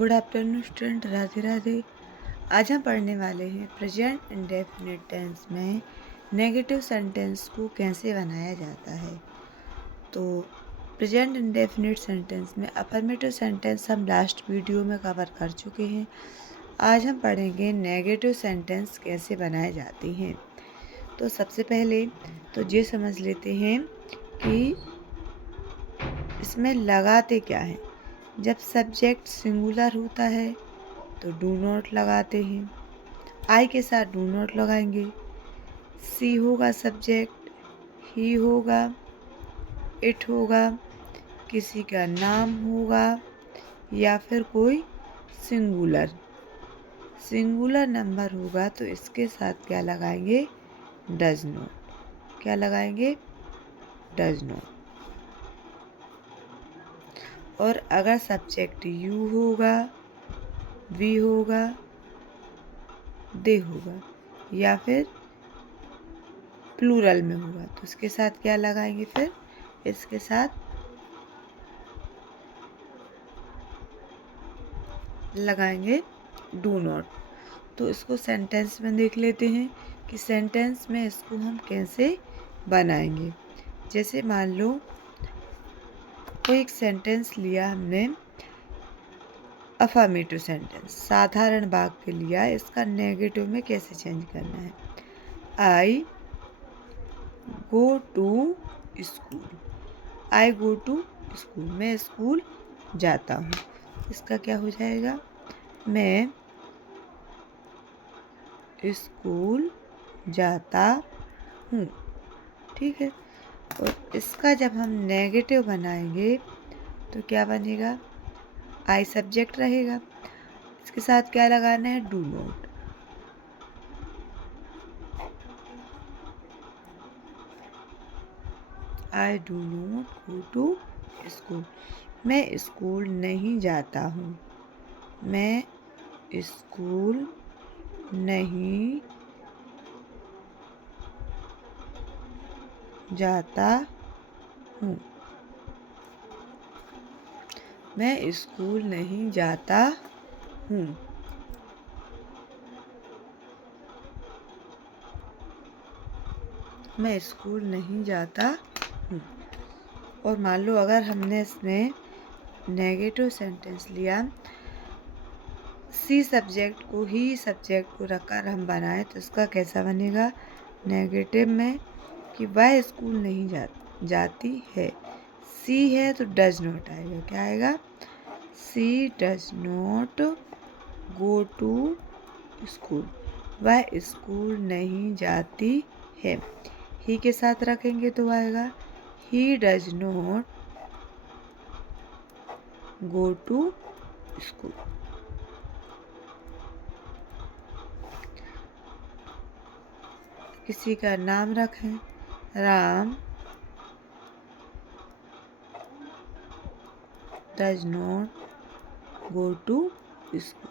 Good afternoon student, Radhe Radhe. आज हम पढ़ने वाले हैं प्रेजेंट इंडेफिनिट टेंस में नेगेटिव सेंटेंस को कैसे बनाया जाता है। तो प्रेजेंट इंडेफिनिट सेंटेंस में अफर्मेटिव सेंटेंस हम लास्ट वीडियो में कवर कर चुके हैं। आज हम पढ़ेंगे नेगेटिव सेंटेंस कैसे बनाए जाते हैं। तो सबसे पहले तो ये समझ लेते हैं कि इसमें लगाते क्या हैं। जब सब्जेक्ट सिंगुलर होता है तो डू नॉट लगाते हैं। आई के साथ डू नॉट लगाएंगे। सी होगा सब्जेक्ट, ही होगा, इट होगा, किसी का नाम होगा या फिर कोई सिंगुलर नंबर होगा तो इसके साथ क्या लगाएंगे? Does not. क्या लगाएंगे? Does not. और अगर सब्जेक्ट यू होगा, वी होगा, दे होगा या फिर प्लूरल में होगा तो इसके साथ क्या लगाएंगे? फिर इसके साथ लगाएंगे डू नॉट। तो इसको सेंटेंस में देख लेते हैं कि सेंटेंस में इसको हम कैसे बनाएंगे। जैसे मान लो कोई एक सेंटेंस लिया हमने, अफर्मेटिव सेंटेंस, साधारण वाक्य लिया, इसका नेगेटिव में कैसे चेंज करना है। I go to school. I go to school, मैं स्कूल जाता हूँ। इसका क्या हो जाएगा? मैं स्कूल जाता हूँ। ठीक है। और इसका जब हम नेगेटिव बनाएंगे तो क्या बनेगा? आई सब्जेक्ट रहेगा, इसके साथ क्या लगाना है? Do not. I do not go to school. मैं स्कूल नहीं जाता हूँ। मैं स्कूल नहीं जाता हूँ। मैं स्कूल नहीं जाता हूँ। मैं स्कूल नहीं जाता हूँ। और मान लो अगर हमने इसमें नेगेटिव सेंटेंस लिया, सी सब्जेक्ट को, ही सब्जेक्ट को रखकर हम बनाए तो इसका कैसा बनेगा नेगेटिव में? कि वह स्कूल नहीं जाती है। सी है तो डज नॉट आएगा। क्या आएगा? She does not go to school. वह स्कूल नहीं जाती है। ही के साथ रखेंगे तो आएगा ही does not go to school. किसी का नाम रखें, Ram does not go to school.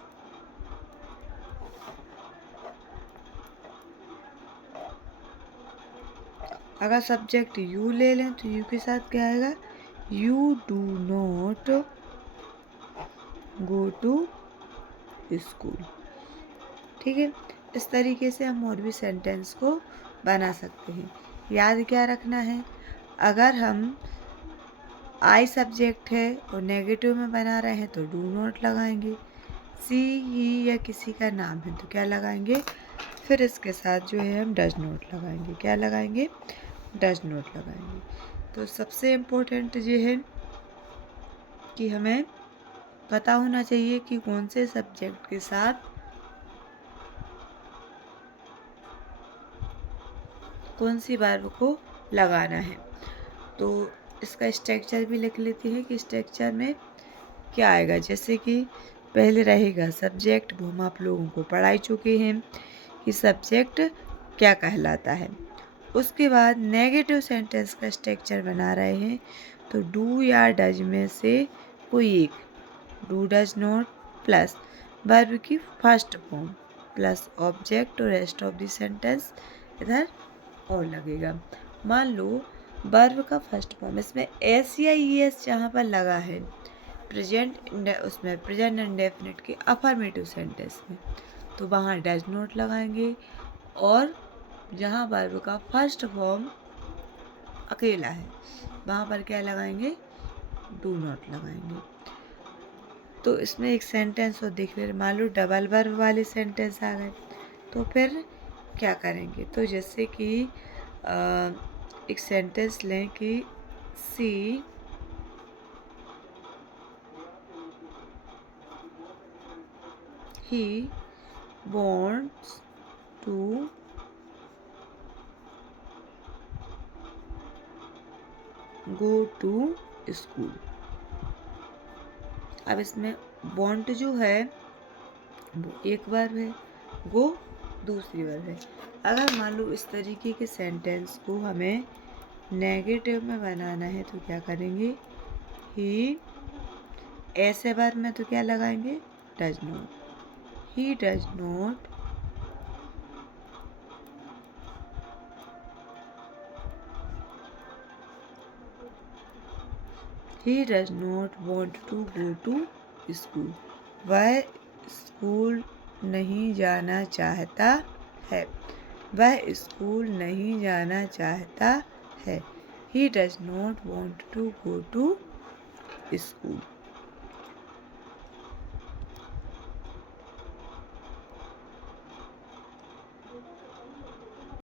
अगर सब्जेक्ट यू ले लें तो यू के साथ क्या आएगा? You do not go to school. ठीक है। इस तरीके से हम और भी सेंटेंस को बना सकते हैं। याद क्या रखना है? अगर हम आई सब्जेक्ट है और नेगेटिव में बना रहे हैं तो डू नॉट लगाएंगे। सी, ही या किसी का नाम है तो क्या लगाएंगे? फिर इसके साथ जो है हम डज नॉट लगाएंगे। क्या लगाएंगे? डज नॉट लगाएंगे। तो सबसे इम्पोर्टेंट ये है कि हमें पता होना चाहिए कि कौन से सब्जेक्ट के साथ कौन सी वर्ब को लगाना है। तो इसका स्ट्रक्चर भी लिख लेते हैं कि स्ट्रक्चर में क्या आएगा। जैसे कि पहले रहेगा सब्जेक्ट, वो हम आप लोगों को पढ़ा चुके हैं कि सब्जेक्ट क्या कहलाता है। उसके बाद नेगेटिव सेंटेंस का स्ट्रक्चर बना रहे हैं तो डू या डज में से कोई एक, do does not plus verb की फर्स्ट फॉर्म प्लस ऑब्जेक्ट और रेस्ट ऑफ द सेंटेंस इधर और लगेगा। मान लो वर्ब का फर्स्ट फॉर्म, इसमें एस या ई एस जहाँ पर लगा है उसमें प्रेजेंट इंडेफिनिट के अफर्मेटिव सेंटेंस में, तो वहाँ डज नॉट लगाएंगे, और जहाँ वर्ब का फर्स्ट फॉर्म अकेला है वहाँ पर क्या लगाएंगे, डू नॉट लगाएंगे। तो इसमें एक सेंटेंस और देख ले, मान लो डबल वर्ब वाले सेंटेंस आ गए, तो फिर क्या करेंगे। तो जैसे कि एक सेंटेंस लें कि सी ही wants to go to school। अब इसमें want जो है वो एक वर्ब है, गो दूसरी वर्ब है। अगर मान लो इस तरीके के सेंटेंस को हमें नेगेटिव में बनाना है तो क्या करेंगे, ही ऐसे वर्ब में तो क्या लगाएंगे, does not. He does not want to go to school। वह स्कूल नहीं जाना चाहता है, वह स्कूल नहीं जाना चाहता है। He does not want to go to school।